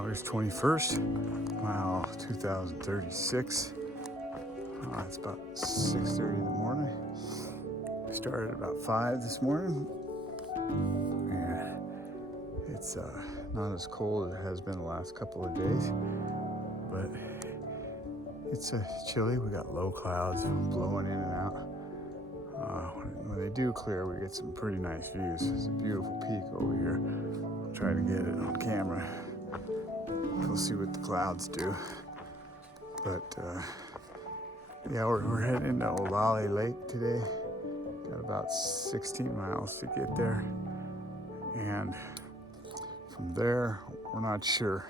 August 21st, mile 2036. It's about 6:30 in the morning. We started at about 5 this morning. And it's not as cold as it has been the last couple of days, but it's chilly. We got low clouds blowing in and out. When they do clear, we get some pretty nice views. It's a beautiful peak over here. I'll try to get it on camera. We'll see what the clouds do. But yeah, we're heading into Olallie Lake today. Got about 16 miles to get there. And from there, we're not sure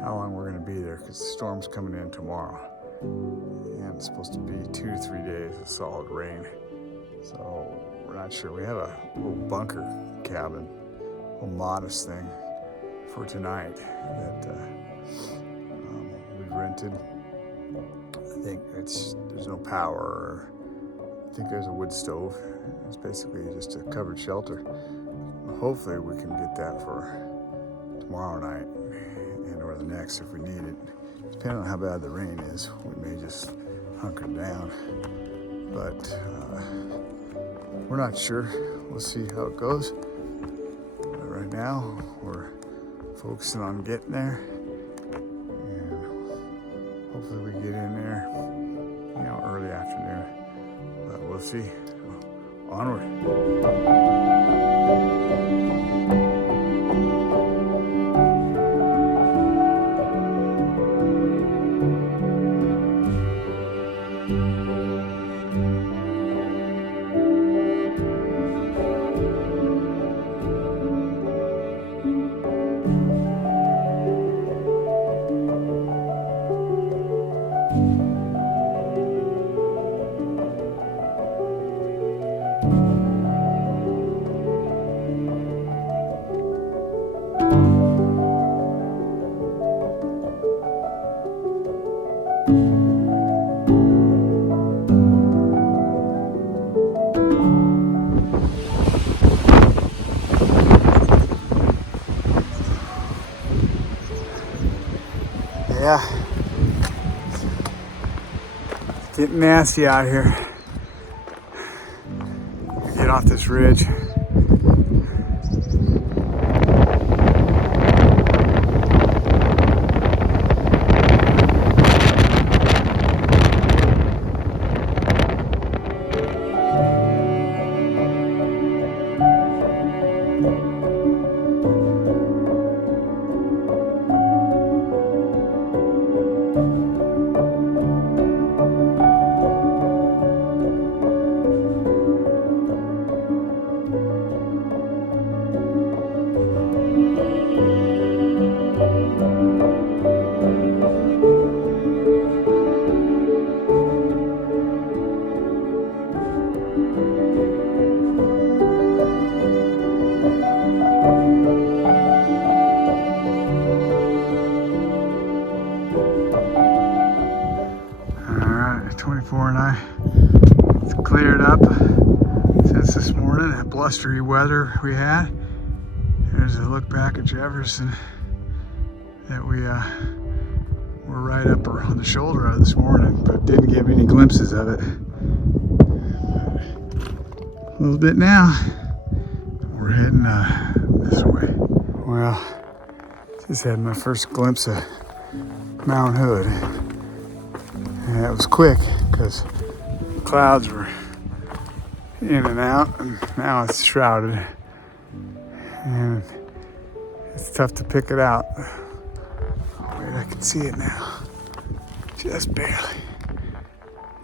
how long we're going to be there because the storm's coming in tomorrow. And it's supposed to be 2 to 3 days of solid rain. So we're not sure. We have a little bunker cabin, a little modest thing for tonight that we've rented. I think there's no power. I think there's a wood stove. It's basically just a covered shelter. Hopefully we can get that for tomorrow night and or the next if we need it. Depending on how bad the rain is, we may just hunker down. But we're not sure. We'll see how it goes. But right now, we're focusing on getting there. And hopefully we get in there, early afternoon. But we'll see. Onward. Yeah, it's getting nasty out here. Get off this ridge. It's cleared up since this morning, that blustery weather we had. There's a look back at Jefferson that we were right up on the shoulder of this morning, but didn't get any glimpses of it. A little bit now. We're heading this way. Well, just had my first glimpse of Mount Hood. And that was quick because clouds were in and out, and now it's shrouded. And it's tough to pick it out. Wait, I can see it now. Just barely.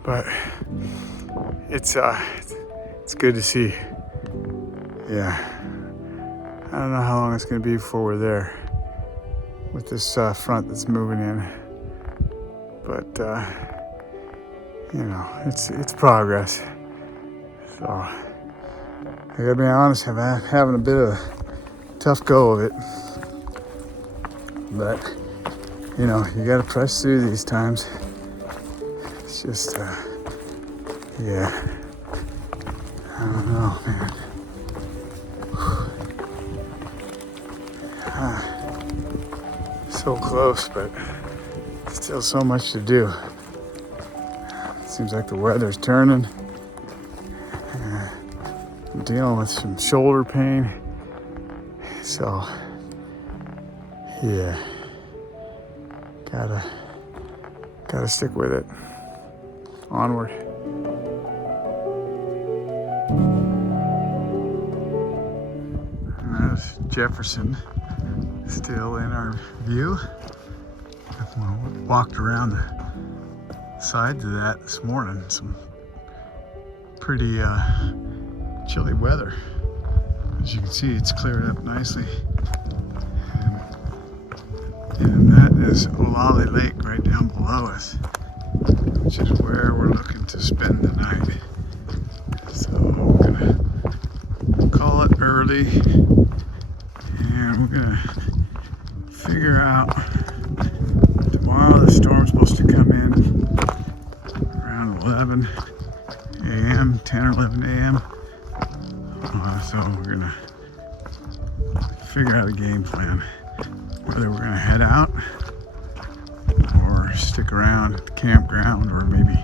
But it's good to see. Yeah. I don't know how long it's gonna be before we're there with this front that's moving in. But it's progress. So I gotta be honest, I'm having a bit of a tough go of it. But you gotta press through these times. It's just yeah. I don't know, man. So close, but still so much to do. Seems like the weather's turning. I'm dealing with some shoulder pain. So, yeah, gotta stick with it. Onward. And there's Jefferson still in our view. I walked around the sides of that this morning. Some pretty chilly weather. As you can see, it's cleared up nicely. And that is Olallie Lake right down below us, which is where we're looking to spend the night. So we're gonna call it early, and we're gonna figure out. Tomorrow the storm's supposed to come in around 11 a.m., 10 or 11 a.m. So we're gonna figure out a game plan, whether we're gonna head out or stick around at the campground, or maybe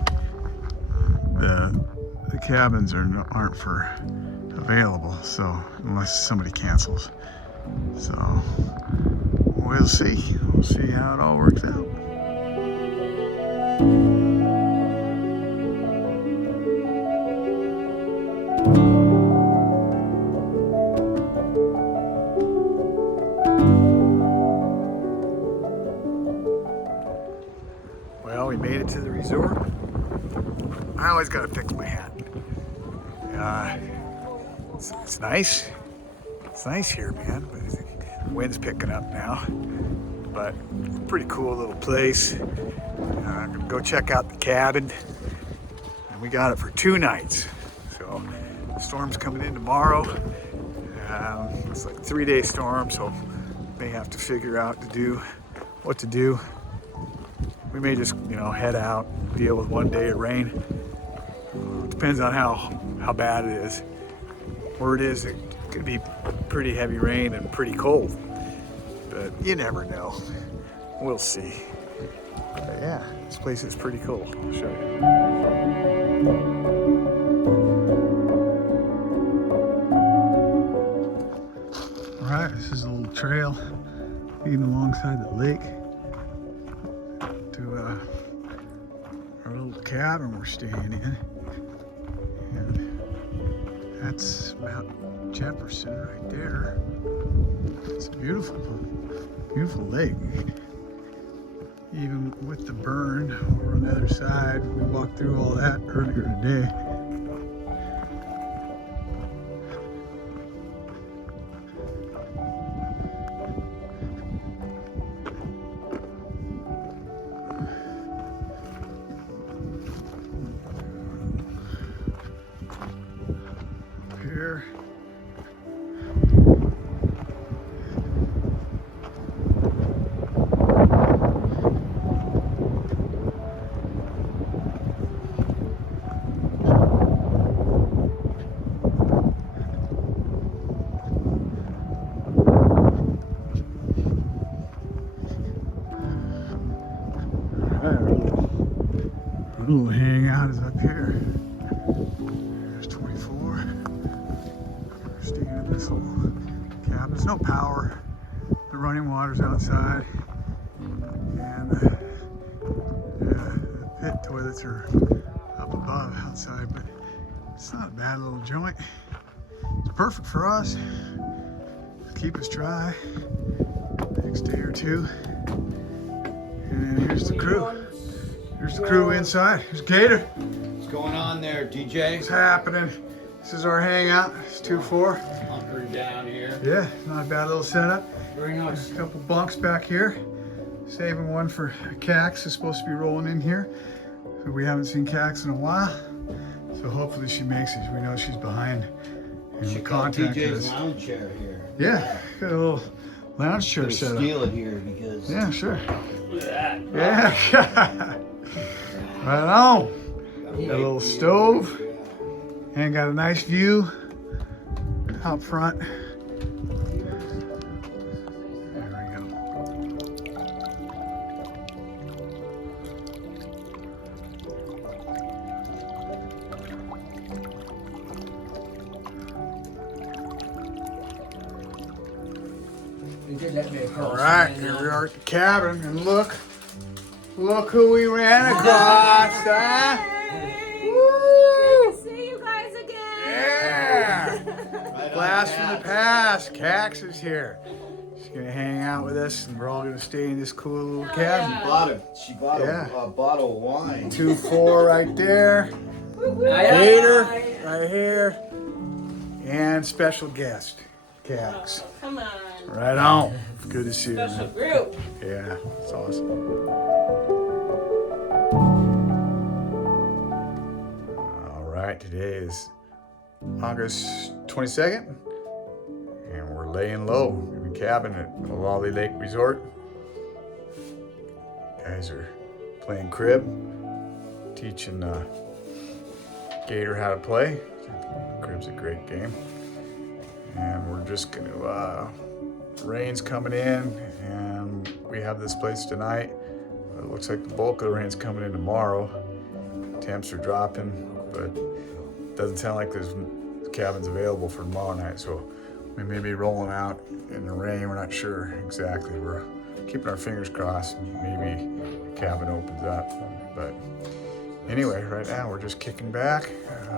the cabins aren't available. So unless somebody cancels, so we'll see. We'll see how it all works out. Well, we made it to the resort. I always gotta fix my hat. It's nice. It's nice here, man. But the wind's picking up now. But pretty cool little place. I'm gonna go check out the cabin. And we got it for 2 nights. So the storm's coming in tomorrow. It's like a 3-day storm, so may have to figure out what to do. We may just, head out, deal with 1 day of rain. Depends on how bad it is. Word is it could be pretty heavy rain and pretty cold, but you never know. We'll see. But yeah, this place is pretty cool. I'll show you. All right, this is a little trail leading alongside the lake to our little cabin we're staying in. And that's about Jefferson right there. It's a beautiful lake. Even with the burn over on the other side, we walked through all that earlier today. Here. Our little hangout is up here. There's 24. We're staying in this little cabin. There's no power. The running water's outside. And the pit toilets are up above outside, but it's not a bad little joint. It's perfect for us. Keep us dry the next day or two. And here's the crew. Here's the crew inside. Here's Gator. What's going on there, DJ? What's happening? This is our hangout. It's 2-4. Hunkering down here. Yeah, not a bad little setup. Very nice. There's a couple bunks back here. Saving one for Cax is supposed to be rolling in here. So we haven't seen Cax in a while. So hopefully she makes it. We know she's behind. And She we got contacted DJ's us. lounge chair here. Yeah, got a little lounge chair We'll set up. steal it here because. Yeah, sure. Look at that. Yeah. Right on. Got a little stove and got a nice view out front. There we go. They did let me across. All right, here we are at the cabin, and look who we ran across, huh? Good to see you guys again. Yeah! Right Blast on, from the Kat. past. Cax is here. She's gonna hang out with us, and we're all gonna stay in this cool little cabin. She bought a bottle of wine. 2-4 right there. Gator right here. And special guest, Cax. Come on. Right on. Good to see you, Special man. group. Yeah, it's awesome. All right, today is August 22nd, and we're laying low in the cabin at Olallie Lake Resort. Guys are playing crib, teaching Gator how to play. Crib's a great game. And we're just gonna, rain's coming in, and we have this place tonight. It looks like the bulk of the rain's coming in tomorrow. Temps are dropping, but it doesn't sound like there's cabins available for tomorrow night, so we may be rolling out in the rain. We're not sure exactly. We're keeping our fingers crossed. Maybe the cabin opens up, but anyway, right now we're just kicking back,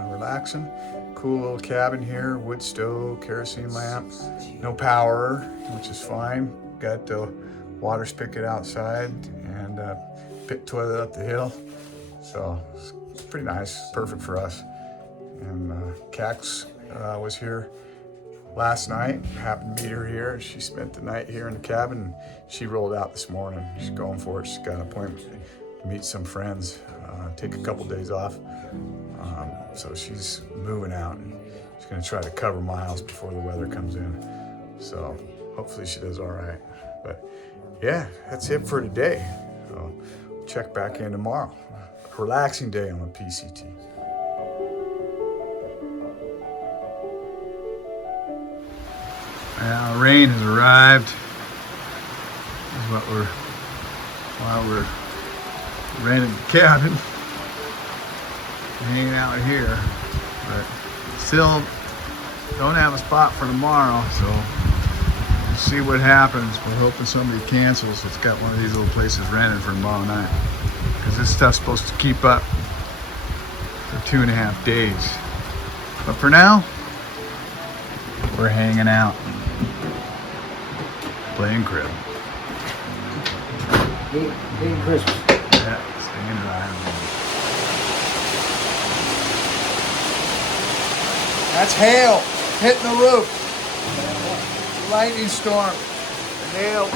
relaxing. Cool little cabin here, wood stove, kerosene lamp, no power, which is fine. Got the water spigot outside and pit toilet up the hill. So it's pretty nice, perfect for us. And Cax was here last night, happened to meet her here. She spent the night here in the cabin, and she rolled out this morning. She's going for it. She's got an appointment to meet some friends, take a couple days off. So she's moving out, and she's gonna try to cover miles before the weather comes in. So hopefully she does all right. But yeah, that's it for today. So we'll check back in tomorrow. A relaxing day on the PCT. Now rain has arrived. This is while we're renting the cabin. Hanging out here, but still don't have a spot for tomorrow, so we'll see what happens. We're hoping somebody cancels. It's got one of these little places rented for tomorrow night, because this stuff's supposed to keep up for 2.5 days. But for now, we're hanging out, playing crib. Happy Christmas. Yeah, staying dry. That's hail hitting the roof. Lightning storm. Hail.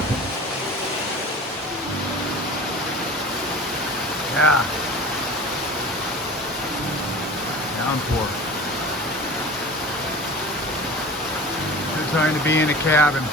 Yeah. Downpour. Good time to be in a cabin.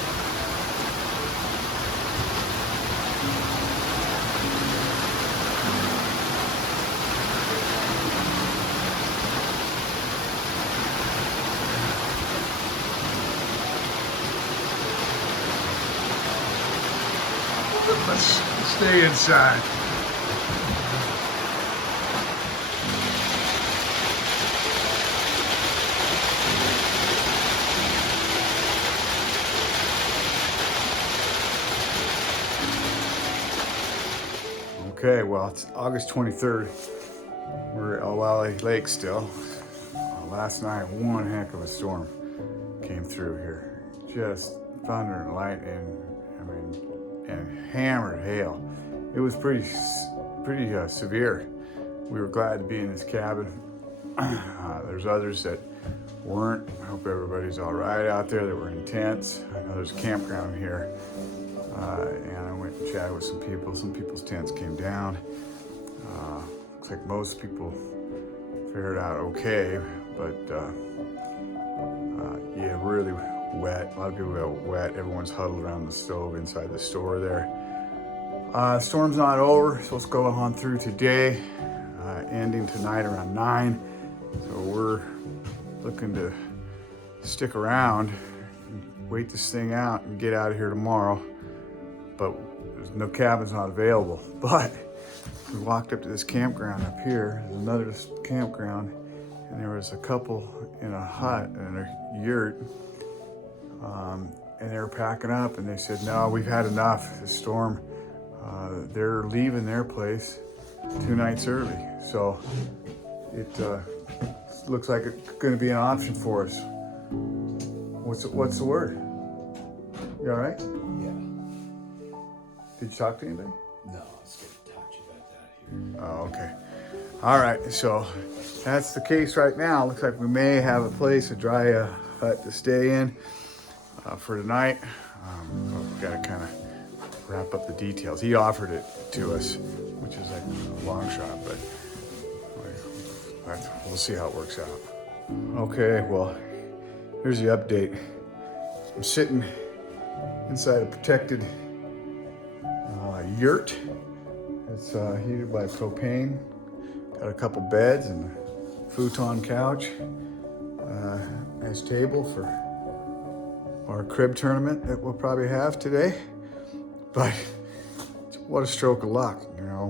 Let's stay inside. Okay, well, it's August 23rd. We're at Olallie Lake still. Last night, one heck of a storm came through here. Just thunder and lightning, and hammered hail. It was pretty severe. We were glad to be in this cabin. There's others that weren't. I hope everybody's all right out there that were in tents. I know there's a campground here. And I went and chatted with some people. Some people's tents came down. Looks like most people fared out okay, but yeah, really wet. A lot of people got wet. Everyone's huddled around the stove inside the store there. Storm's not over, so let's go on through today, ending tonight around 9. So we're looking to stick around, and wait this thing out, and get out of here tomorrow. But there's no cabins not available. But we walked up to this campground up here. There's another campground, and there was a couple in a hut and a yurt. and they were packing up, and they said, no, we've had enough. The storm, they're leaving their place 2 nights early. So it looks like it's going to be an option for us. What's the word? You all right? Yeah. Did you talk to anybody? No, it's getting touchy about that here. Oh, okay. All right, so that's the case right now. Looks like we may have a place, a dry hut to stay in for tonight. But we've got to kind of wrap up the details. He offered it to us, which is like a long shot, but we'll see how it works out. Okay, well, here's the update. I'm sitting inside a protected yurt. It's heated by propane. Got a couple beds and a futon couch. Nice table for our crib tournament that we'll probably have today. But what a stroke of luck, you know.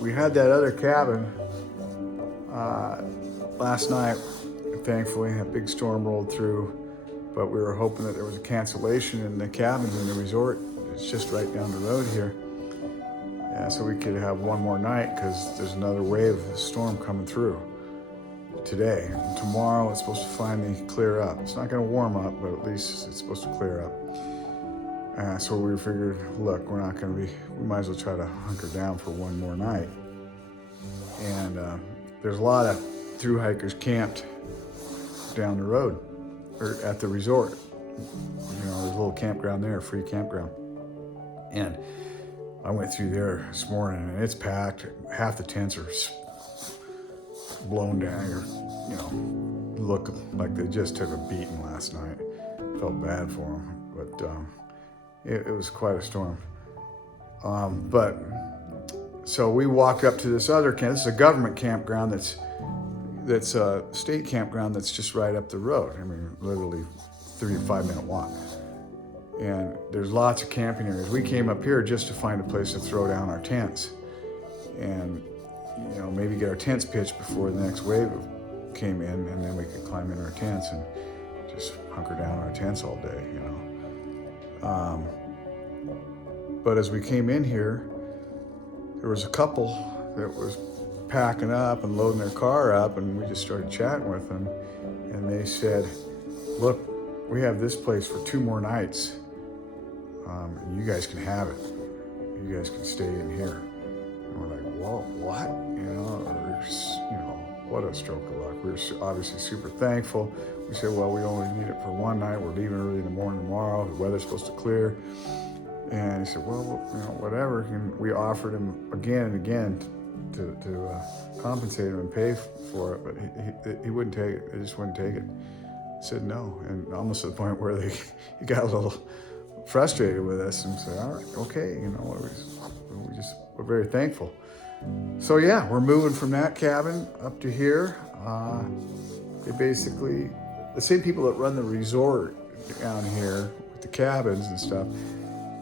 We had that other cabin last night. Thankfully, a big storm rolled through, but we were hoping that there was a cancellation in the cabins in the resort. It's just right down the road here. Yeah, so we could have one more night because there's another wave of the storm coming through today. And tomorrow it's supposed to finally clear up. It's not going to warm up, but at least it's supposed to clear up. So we figured, look, we're not going to be, we might as well try to hunker down for one more night. And there's a lot of thru hikers camped down the road or at the resort. You know, there's a little campground there, a free campground. And I went through there this morning and it's packed. Half the tents are blown down, or, you know, look like they just took a beating last night. Felt bad for them, but it was quite a storm. But so we walk up to this other camp. This is a government campground that's a state campground that's just right up the road. I mean, literally 3 to 5 minute walk. And there's lots of camping areas. We came up here just to find a place to throw down our tents and, you know, maybe get our tents pitched before the next wave came in, and then we could climb in our tents and just hunker down in our tents all day, you know. But as we came in here, there was a couple that was packing up and loading their car up, and we just started chatting with them, and they said, look, we have this place for 2 more nights. You guys can have it. You guys can stay in here. And we're like, whoa, what? You know, what a stroke of luck. We were obviously super thankful. We said, well, we only need it for one night. We're leaving early in the morning tomorrow. The weather's supposed to clear. And he said, well, you know, whatever. And we offered him again and again to compensate him and pay for it, but he wouldn't take it. He just wouldn't take it. He said no, and almost to the point where he got a little frustrated with us and said, all right, okay, you know, we're very thankful. So yeah, we're moving from that cabin up to here. They basically, the same people that run the resort down here with the cabins and stuff,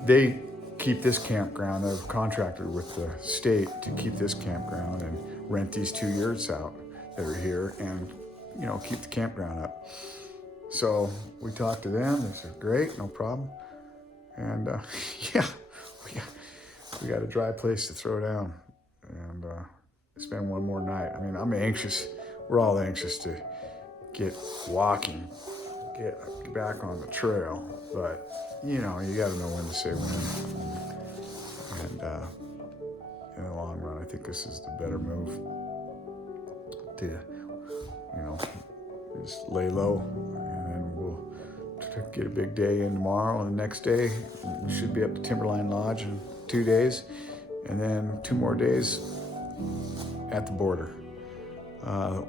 they keep this campground. They've contracted with the state to keep this campground and rent these 2 yurts out that are here and, you know, keep the campground up. So we talked to them. They said, great, no problem. And yeah, we got a dry place to throw down and spend one more night. I mean, I'm anxious. We're all anxious to get walking, get back on the trail. But, you know, you got to know when to say when. And in the long run, I think this is the better move to, you know, just lay low, and then we'll get a big day in tomorrow, and the next day we should be up to Timberline Lodge in 2 days, and then 2 more days at the border.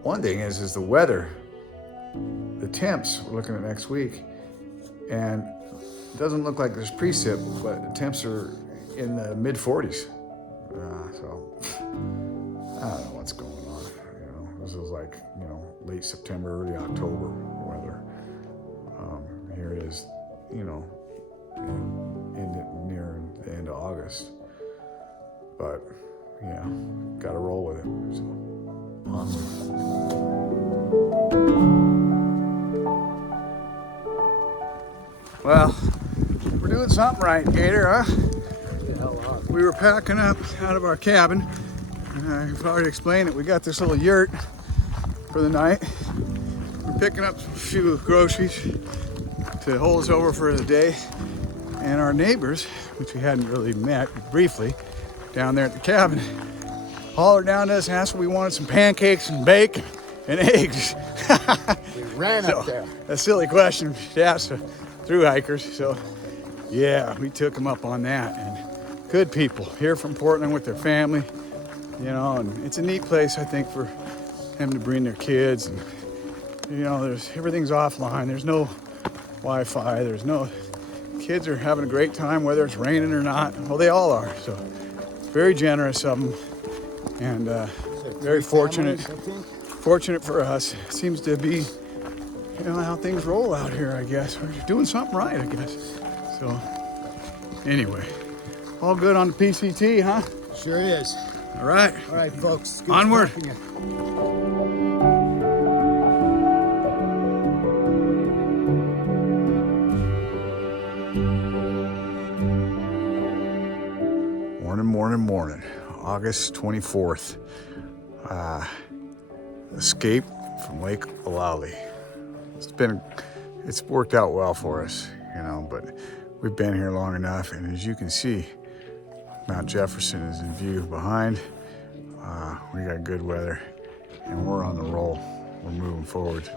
One thing is the weather. The temps, we're looking at next week, and it doesn't look like there's precip, but the temps are in the mid 40s. So I don't know what's going on. You know, this is like, you know, late September, early October weather. Here it is, you know, near the end of August. But yeah, got to roll with it. So onward. Well, we're doing something right, Gator, huh? We were packing up out of our cabin. I've already explained it. We got this little yurt for the night. We're picking up a few groceries to hold us over for the day. And our neighbors, which we hadn't really met briefly, down there at the cabin, hollered down to us and asked if we wanted some pancakes and bacon and eggs. We ran up there. A silly question to ask through hikers. So yeah, we took them up on that. And good people here from Portland with their family, you know, and it's a neat place, I think, for them to bring their kids. And you know, everything's offline. There's no Wi-Fi. Kids are having a great time whether it's raining or not. Well, they all are. So very generous of them, and very fortunate. Fortunate for us. Seems to be, you know, how things roll out here, I guess. We're doing something right, I guess. So anyway, all good on the PCT, huh? Sure is. All right. All right, folks. Good Onward. talking to you. Morning. August 24th. Escape from Lake Olallie. It's worked out well for us, you know, but we've been here long enough, and as you can see, Mount Jefferson is in view behind. We got good weather, and we're on the roll. We're moving forward,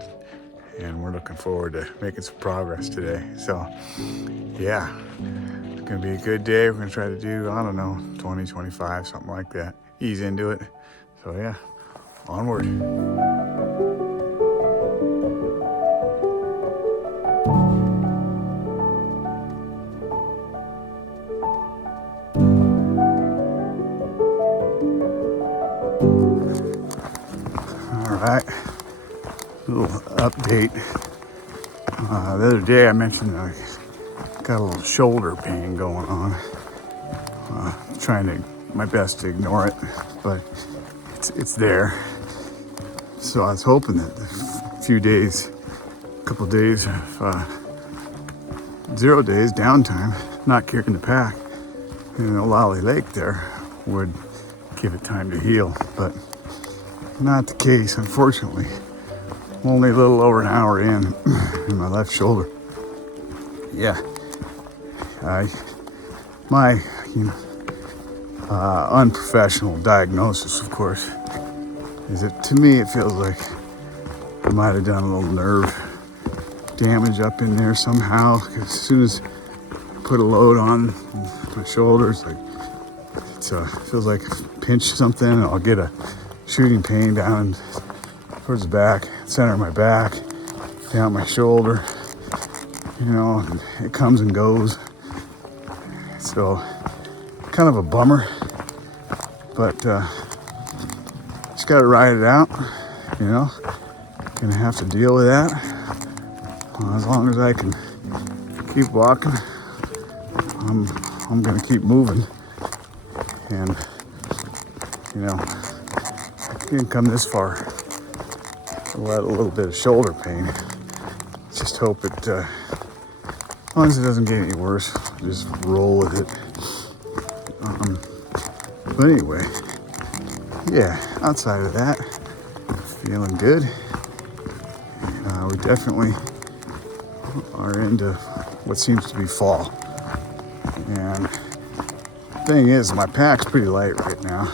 and we're looking forward to making some progress today. So, yeah, it's gonna be a good day. We're gonna try to do, I don't know, 20, 25, something like that. Ease into it. So yeah, onward. All right, little update. The other day I mentioned I got a little shoulder pain going on. Trying my best to ignore it, but it's there. So I was hoping that a couple days of 0 days downtime, not carrying the pack in Olallie Lake there, would give it time to heal, but not the case, unfortunately. I'm only a little over an hour in my left shoulder. Yeah, my unprofessional diagnosis, of course, is that to me it feels like I might have done a little nerve damage up in there somehow. As soon as I put a load on my shoulders, like it feels like I pinch something, and I'll get a shooting pain down towards the back, center of my back, down my shoulder. You know, and it comes and goes. So kind of a bummer, but just got to ride it out, you know. Gonna have to deal with that. As long as I can keep walking, I'm gonna keep moving. And you know, I didn't come this far to let a little bit of shoulder pain. Just hope it, as long as it doesn't get any worse, just roll with it. But anyway, yeah, outside of that, feeling good. We definitely are into what seems to be fall. And the thing is, my pack's pretty light right now.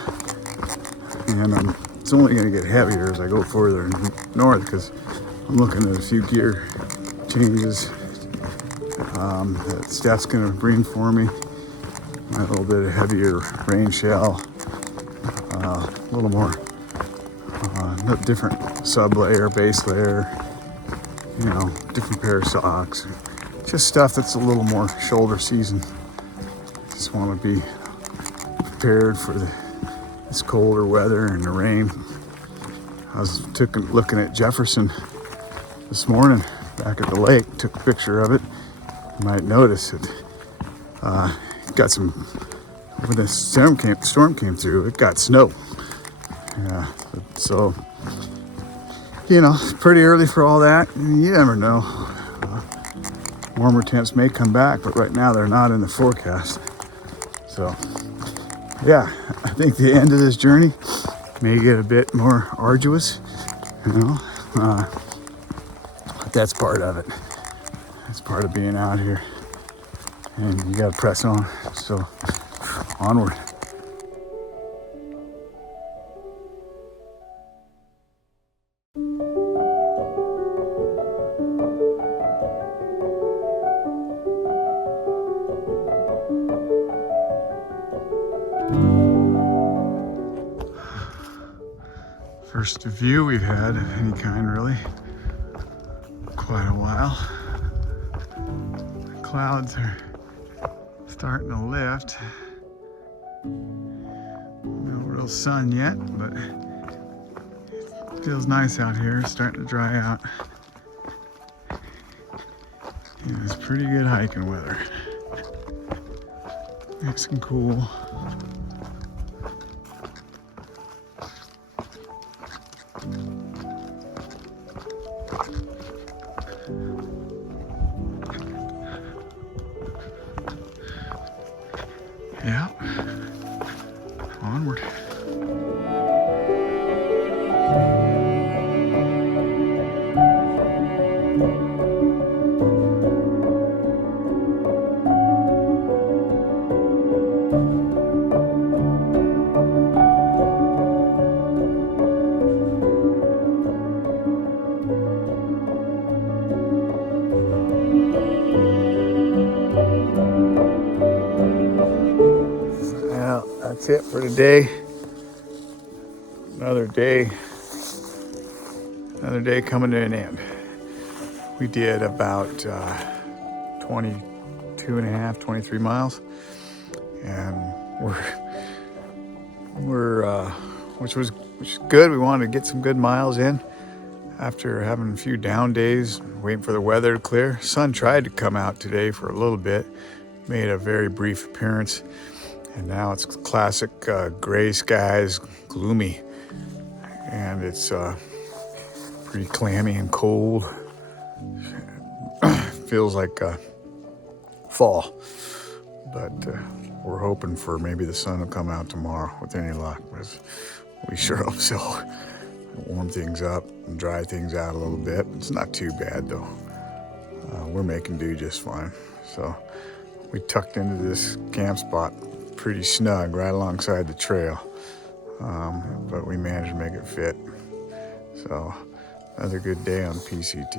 And it's only going to get heavier as I go further north, because I'm looking at a few gear changes that Steph's going to bring for me. A little bit of heavier rain shell, a little more different sub layer, base layer, you know, different pair of socks, just stuff that's a little more shoulder season. Just want to be prepared for this colder weather and the rain. I was looking at Jefferson this morning back at the lake, took a picture of it. You might notice it got some, when the storm came through, it got snow. Yeah, so, you know, it's pretty early for all that. You never know. warmer temps may come back, but right now they're not in the forecast. So yeah, I think the end of this journey may get a bit more arduous, you know, but that's part of it. That's part of being out here, and you gotta press on. So onward. First view we've had of any kind, really, quite a while. The clouds are starting to lift. No real sun yet, but it feels nice out here. It's starting to dry out. And it's pretty good hiking weather. Nice and cool. Yeah, onward. That's it for today. Another day coming to an end. We did about 22 and a half, 23 miles, and which is good. We wanted to get some good miles in after having a few down days, waiting for the weather to clear. Sun tried to come out today for a little bit, made a very brief appearance. And now it's classic gray skies, gloomy, and it's pretty clammy and cold. Feels like fall, but we're hoping for maybe the sun will come out tomorrow with any luck. We sure hope so. Warm things up and dry things out a little bit. It's not too bad though. We're making do just fine. So we tucked into this camp spot pretty snug right alongside the trail, but we managed to make it fit. So another good day on PCT.